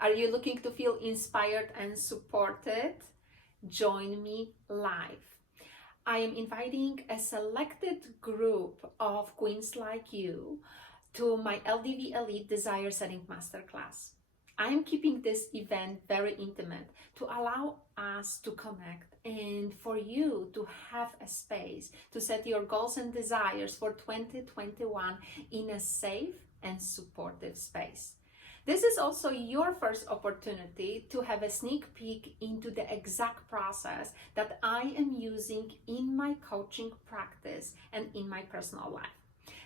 Are you looking to feel inspired and supported? Join me live. I am inviting a selected group of queens like you to my LDV Elite Desire Setting Masterclass. I am keeping this event very intimate to allow us to connect and for you to have a space to set your goals and desires for 2021 in a safe and supportive space. This is also your first opportunity to have a sneak peek into the exact process that I am using in my coaching practice and in my personal life.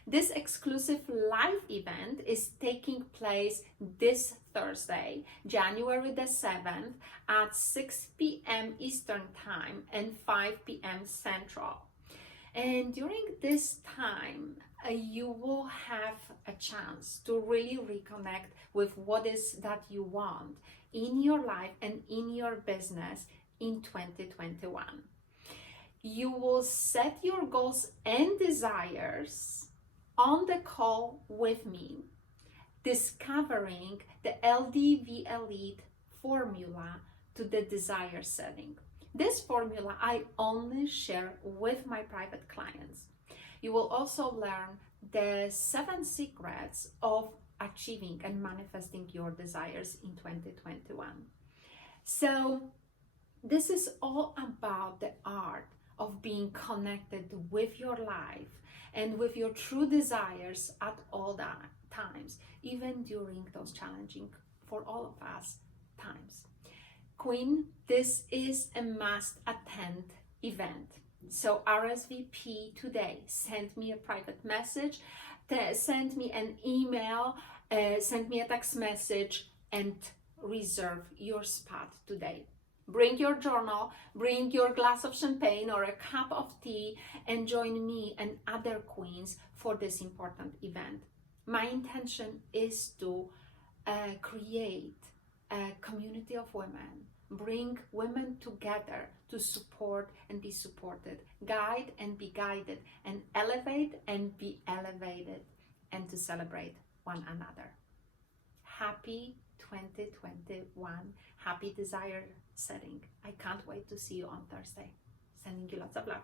This exclusive live event is taking place this Thursday, January the 7th at 6 p.m. Eastern Time and 5 p.m. Central. And during this time, you will have a chance to really reconnect with what is that you want in your life and in your business in 2021. You will set your goals and desires on the call with me, discovering the LDV Elite formula to the desire setting. This formula I only share with my private clients. You will also learn the 7 secrets of achieving and manifesting your desires in 2021. So this is all about the art of being connected with your life and with your true desires at all times, even during those challenging, for all of us, times. Queen, this is a must-attend event. So RSVP today. Send me a private message, send me an email, send me a text message, and reserve your spot today. Bring your journal, bring your glass of champagne or a cup of tea, and join me and other queens for this important event. My intention is to create a community of women, bring women together to support and be supported, guide and be guided, and elevate and be elevated, and to celebrate one another. Happy 2021. Happy desire setting. I can't wait to see you on Thursday. Sending you lots of love.